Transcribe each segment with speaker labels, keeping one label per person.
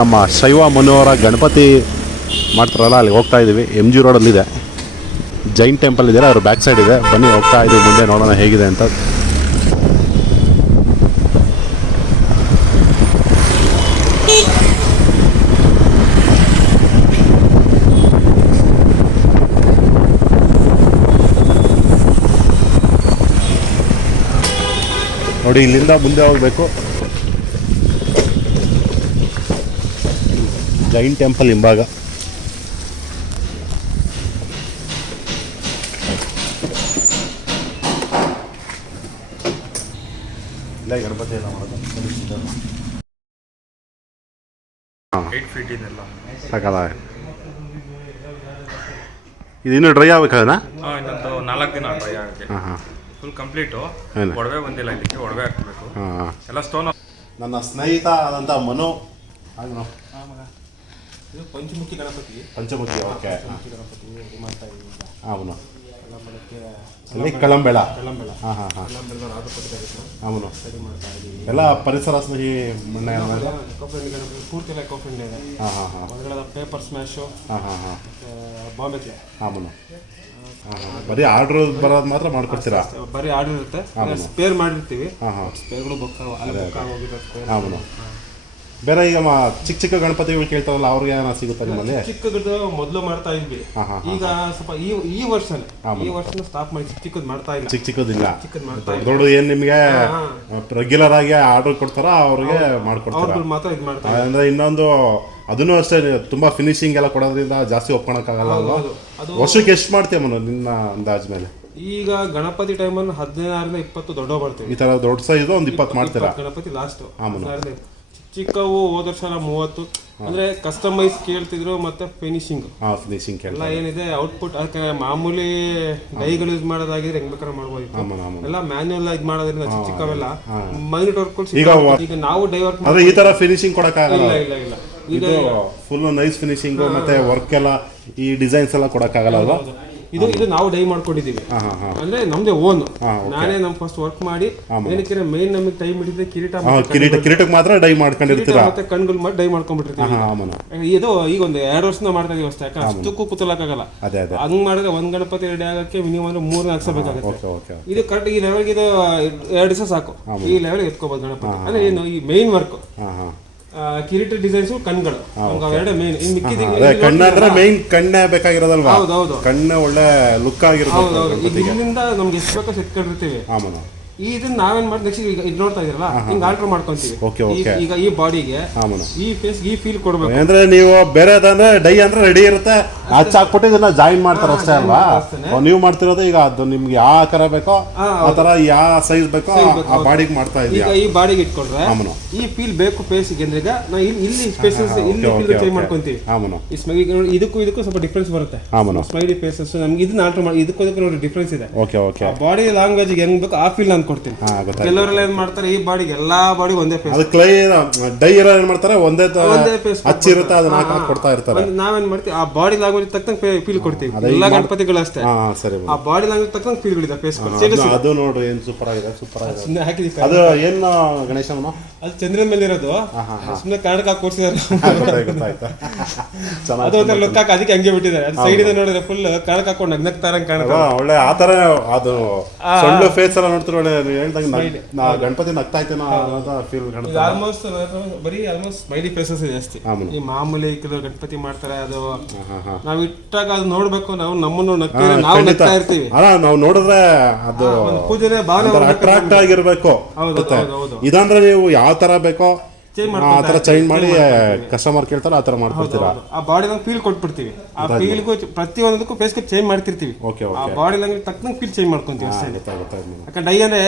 Speaker 1: ನಮ್ಮ ಶೈವ ಮನೋಹರ ಗಣಪತಿ ಮಾಡ್ತಾರಲ್ಲ ಅಲ್ಲಿ ಹೋಗ್ತಾ ಇದ್ದೀವಿ. ಎಂ ಜಿ ರೋಡಲ್ಲಿದೆ ಜೈನ್ ಟೆಂಪಲ್ ಇದೆ, ಅವ್ರ ಬ್ಯಾಕ್ ಸೈಡ್ ಇದೆ. ಬನ್ನಿ, ಹೋಗ್ತಾ ಇದ್ದೀವಿ, ಮುಂದೆ ನೋಡೋಣ ಹೇಗಿದೆ ಅಂತ. ನೋಡಿ, ಇಲ್ಲಿಂದ ಮುಂದೆ ಹೋಗಬೇಕು. ಜೈನ್ ಟೆಂಪಲ್ ಹಿಂಭಾಗ. ಇಲ್ಲ ಗಣಪತಿ ಎಲ್ಲ ಮಾಡೋದು. ಇದು ಇನ್ನೂ ಡ್ರೈ ಆಗ್ಬೇಕಾದನಾ
Speaker 2: ಹಾಂ ಇನ್ನೊಂದು ನಾಲ್ಕು ದಿನ ಡ್ರೈ ಆಗುತ್ತೆ.
Speaker 1: ಹಾಂ ಹಾಂ.
Speaker 2: ಫುಲ್ ಕಂಪ್ಲೀಟು ಒಡವೆ ಬಂದಿಲ್ಲ ಇದಕ್ಕೆ ಒಡವೆ ಹಾಕ್ಬೇಕು. ಎಲ್ಲ ಸ್ಟೋನ್
Speaker 1: ನನ್ನ ಸ್ನೇಹಿತ ಆದಂಥ ಮನು.
Speaker 3: ಇದು ಪಂಚಮುಖಿ ಗಣಪತಿ.
Speaker 1: ಪಂಚಮುಖಿ ಓಕೆ.
Speaker 3: ಗಣಪತಿ ಮಾಡ್ತಾ ಇದ್ದೀವಿ ಈಗ ಎಲ್ಲ ಬಳಕೆ
Speaker 1: ಅಲ್ಲಿ ಕಳಂಬೆಳ
Speaker 3: ಕಳ್ಳಂಬೆಳ
Speaker 1: ಹಾಂ ಹಾಂ ಹಾಂ.
Speaker 3: ಕಳ್ಳಂಬೆಳ ರಾಧಪಟ್ಟಿದ್ದಾರೆ
Speaker 1: ಅವನು.
Speaker 3: ಸರಿ ಮಾಡ್ತಾ ಇದ್ದೀವಿ.
Speaker 1: ಎಲ್ಲ ಪರಿಸರ ಸ್ನೇಹಿ ಮಣ್ಣೆ
Speaker 3: ಎಕೋಫ್ರೆಂಡ್ ಗಣಪತಿ ಪೂರ್ತಿ ಎಲ್ಲ ಎಕೋಫ್ರೆಂಡ್ ಇದೆ.
Speaker 1: ಹಾಂ ಹಾಂ ಹಾಂ.
Speaker 3: ಹೊರಗಡೆ ಪೇಪರ್ ಸ್ಮ್ಯಾಶು
Speaker 1: ಹಾಂ ಹಾಂ ಹಾಂ.
Speaker 3: ಬಾಂಬೆ ಕ್ಲೇ
Speaker 1: ಅವನು. ಹಾಂ ಹಾಂ ಬರೀ ಆರ್ಡ್ರ್ ಬರೋದು ಮಾತ್ರ ಮಾಡ್ಕೊಡ್ತೀರಾ?
Speaker 3: ಬರೀ ಆರ್ಡರ್ ಇರುತ್ತೆ. ಸ್ಪೇರ್ ಮಾಡಿರ್ತೀವಿ.
Speaker 1: ಹಾಂ ಹಾಂ.
Speaker 3: ಸ್ಪೇರ್ಗಳು ಬುಕ್ ಅಲ್ಲಿ ಬುಕ್ ಆಗೋಗಿರೋ ಸ್ಪೇರ್
Speaker 1: ಅವನು. ಬೇರೆ ಈಗ ಮ ಚಿಕ್ಕ ಚಿಕ್ಕ ಗಣಪತಿಗಳು ಕೇಳ್ತಾರಲ್ಲ ಅವ್ರಿಗೆ ಏನೋ ಸಿಗುತ್ತಾ ನಿಮ್ಮಲ್ಲಿ?
Speaker 3: ಚಿಕ್ಕದು ಮೊದಲು ಮಾಡ್ತಾ ಇದ್ವಿ.
Speaker 1: ಹಾಂ ಹಾಂ
Speaker 3: ಈಗ ಸ್ವಲ್ಪ ಈ ಈ ವರ್ಷನೇ ಈ ವರ್ಷನ ಸ್ಟಾಪ್ ಮಾಡಿ ಚಿಕ್ಕ ಚಿಕ್ಕದು ಮಾಡ್ತಾ ಇಲ್ಲ.
Speaker 1: ಚಿಕ್ಕ ಚಿಕ್ಕದಿಲ್ಲ
Speaker 3: ಚಿಕ್ಕದ್ ಮಾಡ್ತಾ
Speaker 1: ದೊಡ್ಡ ದೊಡ್ಡ ಏನು ನಿಮಗೆ ರೆಗ್ಯುಲರ್ ಆಗಿ ಆರ್ಡರ್ ಕೊಡ್ತಾರ ಅವ್ರಿಗೆ ಮಾಡ್ಕೊಡ್ತಾರ?
Speaker 3: ಅವ್ರುಗಳು ಮಾತ್ರ ಇದು ಮಾಡ್ತಾ
Speaker 1: ಅಂದ್ರೆ ಇನ್ನೊಂದು ಅದನ್ನು ಅಷ್ಟೇ ತುಂಬಾ ಫಿನಿಶಿಂಗ್ ಎಲ್ಲ ಕೊಡೋದ್ರಿಂದ ಜಾಸ್ತಿ ಒಪ್ಕೊಳಕ್ಕಾಗಲ್ಲ ಅಲ್ವಾ?
Speaker 3: ಹೌದು ಅದು
Speaker 1: ವರ್ಷಕ್ಕೆ ಎಷ್ಟು ಮಾಡ್ತೀಯ ಮನು ನಿನ್ನ ಅಂದಾಜ್ ಮೇಲೆ?
Speaker 3: ಈಗ ಗಣಪತಿ ಟೈಮಲ್ಲಿ ಹದಿನೈದರಿಂದ ಇಪ್ಪತ್ತು ದೊಡ್ಡ ಬರ್ತೀವಿ
Speaker 1: ಈ ತರ ದೊಡ್ಡ ಸೈಜ್ ಒಂದು ಇಪ್ಪತ್ತು ಮಾಡ್ತೀರಾ?
Speaker 3: ಇಪ್ಪತ್ತು ಗಣಪತಿ ಲಾಸ್ಟ್
Speaker 1: ಆಮೇಲೆ?
Speaker 3: ಚಿಕ್ಕವು ಹೋದ ವರ್ಷ ಮೂವತ್ತು. ಅಂದ್ರೆ ಕಸ್ಟಮೈಸ್ ಕೇಳ್ತಿದ್ರು ಮತ್ತೆ ಫಿನಿಶಿಂಗ್
Speaker 1: ಫಿನಿಶಿಂಗ್
Speaker 3: ಎಲ್ಲ ಏನಿದೆ ಔಟ್ಪುಟ್ ಅದಕ್ಕೆ ಮಾಮೂಲಿ ಡೈಗಳು ಯೂಸ್ ಮಾಡೋದಾಗಿದ್ರೆ ಹೆಂಗ್ ಬೇಕಾದ್ರೆ
Speaker 1: ಮಾಡ್ಬೋದು
Speaker 3: ಎಲ್ಲ ಮ್ಯಾನ್ಯಲ್ ಆಗಿ ಮಾಡೋದ್ರಿಂದ ಚಿಕ್ಕ ಚಿಕ್ಕವೆಲ್ಲ ಮೈನಿಟ್ ವರ್ಕ್
Speaker 1: ಈಗ
Speaker 3: ನಾವು ಡೈ ವರ್ಕ್
Speaker 1: ಅಂದ್ರೆ ಈ ತರ ಫಿನಿಶಿಂಗ್ ಕೊಡಕ್ಕಾಗಲ್ಲ.
Speaker 3: ಇಲ್ಲ ಇಲ್ಲ ಇಲ್ಲ.
Speaker 1: ಇದು ಫುಲ್ ನೈಸ್ ಫಿನಿಶಿಂಗ್ ಮತ್ತೆ ವರ್ಕ್ ಎಲ್ಲ ಈ ಡಿಸೈನ್ಸ್ ಎಲ್ಲ ಕೊಡಕ್ಕಾಗಲ್ಲ ಅಲ್ವಾ?
Speaker 3: ಇದು ಇದು ನಾವು ಡೈ ಮಾಡ್ಕೊಂಡಿದೀವಿ. ಅಂದ್ರೆ ನಮ್ದೇ ಓನ್ ನಾನೇ ನಮ್ ಫಸ್ಟ್ ವರ್ಕ್ ಮಾಡಿ ಏನಕ್ಕೆ ಮೇನ್ ನಮಗೆ ಟೈಮ್ ಹಿಡಿದ್ರೆ ಕಿರೀಟ
Speaker 1: ಕಿರೀಟ ಕಿರೀಟಕ್ಕೆ ಮಾತ್ರ ಡೈ ಮಾಡ್ಕೊಂಡಿರ್ತೀರಾ?
Speaker 3: ಮತ್ತೆ ಕಣ್ಗಳು ಮಾಡಿ ಡೈ ಮಾಡ್ಕೊಂಡ್ಬಿಟ್ಟಿರ್ತೀವಿ ಇದು ಈಗ ಒಂದು ಎರಡು ವರ್ಷದಿಂದ ಮಾಡ್ತಾ ಇದೀವಿ ಅಷ್ಟೇ ಯಾಕಂದ್ರೆ ಅಷ್ಟಕ್ಕೂ
Speaker 1: ಅದೇ
Speaker 3: ಹಂಗ್ ಮಾಡಿದ್ರೆ ಒಂದ್ ಗಣಪತಿ ರೆಡಿ ಆಗಕ್ಕೆ ಮಿನಿಮಮ್ ಅಂದ್ರೆ ಮೂರ್ ನಾಲ್ಕು
Speaker 1: ಸಾವಿರ ಓಕೆ
Speaker 3: ಇದು ಕರೆಕ್ಟ್ ಈ ಲೆವೆಲ್ ಇದು ಎರಡು ದಿವಸ ಸಾಕು. ಈ ಲೆವೆಲ್ ಎತ್ಕೋಬಹುದು ಗಣಪತಿ. ಅಂದ್ರೆ ಏನು ಈ ಮೇನ್ ವರ್ಕ್ ಕಿರೀಟ ಡಿಸೈನ್ಸ್ ಕಣ್ಗಳು. ಎರಡೇ ಮೇನ್
Speaker 1: ಕಣ್ಣಂದ್ರೆ ಮೇನ್ ಕಣ್ಣೇ ಬೇಕಾಗಿರೋದಲ್ವಾ?
Speaker 3: ಹೌದು ಹೌದು.
Speaker 1: ಕಣ್ಣು ಒಳ್ಳೆ ಲುಕ್
Speaker 3: ಆಗಿರೋದು ಈಗ ಇಲ್ಲಿಂದ ನಮ್ಗೆ ಎಷ್ಟು ಬೇಕೋ ಎತ್ಕೊಂಡಿರ್ತೀವಿ.
Speaker 1: ಆಮನ
Speaker 3: ಈ ಇದನ್ನ ನಾವೇನ್ ಮಾಡಿ ನೆಕ್ಸ್ಟ್ ಈಗ ಇದು ನೋಡ್ತಾ ಇದೀರಲ್ಲ ಹಿಂಗ್ ಆಲ್ಟರ್ ಮಾಡ್ಕೊಂತೀವಿ. ಈ- ಈಗ ಈ ಬಾಡಿಗೆ
Speaker 1: ಆಮನ
Speaker 3: ಈ ಫೇಸ್ ಈ ಫೀಲ್ ಕೊಡ್ಬೇಕು.
Speaker 1: ಅಂದ್ರೆ ನೀವು ಬೇರೆ ಅಂದ್ರೆ ಡೈ ಅಂದ್ರೆ ರೆಡಿ ಇರುತ್ತೆ. ಹಚ್ಚ ಹಾಕ್ಬಿಟ್ಟು ಇದನ್ನ ಜಾಯಿನ್ ಮಾಡ್ತಾರೆ ಅಷ್ಟೇ ಅಲ್ವಾ? ಓ, ನೀವು ಮಾಡ್ತಿರೋದು ಈಗ ಅದು ನಿಮ್ಗೆ ಯಾವ ಆಕಾರ ಬೇಕೋ ಆ ತರ ಯಾವ ಸೈಜ್ ಬೇಕೋ ಆ ಬಾಡಿಗೆ ಮಾಡ್ತಾ ಇದೀಯ.
Speaker 3: ಈಗ ಈ ಬಾಡಿಗೆ ಇಟ್ಕೊಂಡ್ರೆ ಈ ಫೀಲ್ ಬೇಕು ಫೇಸ್ ಅಂದ್ರೆ ಈಗ ನಾ ಇಲ್ಲಿ ಇಲ್ಲಿ ಫೇಸಸ್ ಇಲ್ಲಿ ಫೀಲ್ ಚೇಂಜ್ ಮಾಡ್ಕೊಂತೀವಿ.
Speaker 1: ಆಮನು
Speaker 3: ಈ ಸ್ಮೈಲ್ ಇದಕ್ಕೂ ಇದಕ್ಕೂ ಸ್ವಲ್ಪ ಡಿಫ್ರೆನ್ಸ್ ಬರುತ್ತೆ.
Speaker 1: ಆಮನು
Speaker 3: ಸ್ಮೈಲಿ ಫೇಸಸ್ ನಮ್ಗೆ ಇದನ್ನ ಆಲ್ಟರ್ ಮಾಡಿ ಇದಕ್ಕೂ ಇದಕ್ಕೂ ನೋಡಿ ಡಿಫ್ರೆನ್ಸ್ ಇದೆ.
Speaker 1: ಓಕೆ ಓಕೆ
Speaker 3: ಬಾಡಿ ಲ್ಯಾಂಗ್ವೇಜ್ ಹೆಂಗ್ ಬೇಕು ಆ ಫೀಲ್ ನಾನು ಕೊಡ್ತೀನಿ. ಕೆಲವರೆಲ್ಲ ಏನ್ ಮಾಡ್ತಾರೆ ಈ ಬಾಡಿಗೆ ಎಲ್ಲಾ ಬಾಡಿ ಒಂದೇ ಫೇಸ್
Speaker 1: ಅದು ಕ್ಲೈ ಡೈ ಇರೋ ಏನ್ ಮಾಡ್ತಾರೆ ಒಂದೇ
Speaker 3: ಒಂದೇ face
Speaker 1: ಹಚ್ಚಿರುತ್ತೆ ಅದನ್ನ ಹಾಕಿ ಕೊಡ್ತಾ ಇರ್ತಾರೆ.
Speaker 3: ನಾವೇನ್ ಮಾಡ್ತೀವಿ ಆ ಬಾಡಿ ಲ್ಯಾಂಗ್ವೇಜ್ ತಕ್ಕಂಗೆ ಫೀಲ್ ಕೊಡ್ತೀವಿ. ಎಲ್ಲಾ ಗಣಪತಿಗಳು ಅಷ್ಟೇ.
Speaker 1: ಸರಿ
Speaker 3: ಆ ಬಾಡಿ. ಲ್ಯಾಂಗ್ವೇಜ್ ತಕ್ಕಂಗೆ ಫೀಲ್ ಫೇಸ್
Speaker 1: ಅದು- ಅದು ನೋಡ್ರಿ ಏನ್ ಸೂಪರ್ ಆಗಿದೆ ಸೂಪರ್ ಆಗಿದೆ.
Speaker 3: ಸುಮ್ಮನೆ ಹಾಕಿದೀವಿ
Speaker 1: ಅದು ಏನು ಗಣೇಶನ
Speaker 3: ಅದು ಚಂದ್ರನ ಮೇಲೆ ಇರೋದು ಸುಮ್ಮನೆ ಕನ್ನಡಕ ಹಾಕಿ ಕೊಡ್ಸಿದಾರೆ. ಅದು ಒಂಥರ ಲುಕ್ ಹಾಕಿ ಅದಕ್ಕೆ ಹಂಗೆ ಬಿಟ್ಟಿದ್ದಾರೆ. ಅದು ಸೈಡ್ ಇದೆ ನೋಡಿದ್ರೆ ಫುಲ್ ಕಣಕ್ ಹಾಕೊಂಡು ನಗ್ನಗ್ತಾರಂಗ್ ಕಾಣುತ್ತೆ.
Speaker 1: ಒಳ್ಳೆ ಆ ತರ ಅದು ಸೊಳ್ಳೆ ಫೇಸ್ ಎಲ್ಲ ನೋಡ್ತಾರೆ ಒಳ್ಳೆ ಹೇಳ್ದಂಗೆ ನಾ ಗಣಪತಿ ನಗ್ತಾ ಇದ್ದೇನೋ ಅನ್ನೋದು ಫೀಲ್
Speaker 3: ಆಲ್ಮೋಸ್ಟ್ ಬರೀ ಆಲ್ಮೋಸ್ಟ್ ಸ್ಮೈಲಿ ಫೇಸಸ್ ಜಾಸ್ತಿ
Speaker 1: ಆಮೇಲೆ.
Speaker 3: ಈ ಮಾಮೂಲಿ ಕೆಲವರು ಗಣಪತಿ ಮಾಡ್ತಾರೆ ಅದು ನಾವ್ ಇಟ್ಟಾಗ ಅದು ನೋಡ್ಬೇಕು ನಾವು ನಮ್ಮನ್ನು ನಗ್ತೀವಿ ನಾವು ನಗ್ತಾ ಇರ್ತೀವಿ.
Speaker 1: ಅಲ್ಲ ನಾವು ನೋಡಿದ್ರೆ ಅದು
Speaker 3: ಒಂದು ಪೂಜೆನೆ ಭಾವನೆ
Speaker 1: ಅಟ್ರಾಕ್ಟ್ ಆಗಿರ್ಬೇಕು.
Speaker 3: ಹೌದು
Speaker 1: ಗೊತ್ತಾ?
Speaker 3: ಹೌದು ಹೌದು.
Speaker 1: ಇದಂದ್ರೆ ನೀವು ಯಾವ ತರ ಬೇಕೋ ಆ ತರ ಚೇಂಜ್ ಮಾಡಿ ಕಸ್ಟಮರ್ ಕೇಳ್ತಾರ ಆ ತರ ಮಾಡ್ಕೊಡ್ತೀರಾ?
Speaker 3: ಆ ಬಾಡಿ ನಂಗೆ ಫೀಲ್ ಕೊಟ್ಬಿಡ್ತೀವಿ. ಆ ಫೀಲ್ಗೂ ಪ್ರತಿಯೊಂದಕ್ಕೂ ಫೇಸ್ಗೆ ಚೇಂಜ್ ಮಾಡ್ತಿರ್ತೀವಿ.
Speaker 1: ಓಕೆ
Speaker 3: ಆ ಬಾಡಿ ನಂಗೆ ತಕ್ಕಂಗೆ ಫೀಲ್ ಚೇಂಜ್ ಮಾಡ್ಕೊಂತೀವಿ ಅಷ್ಟೇ. ಯಾಕಂದ್ರೆ ಡೈ ಅಂದ್ರೆ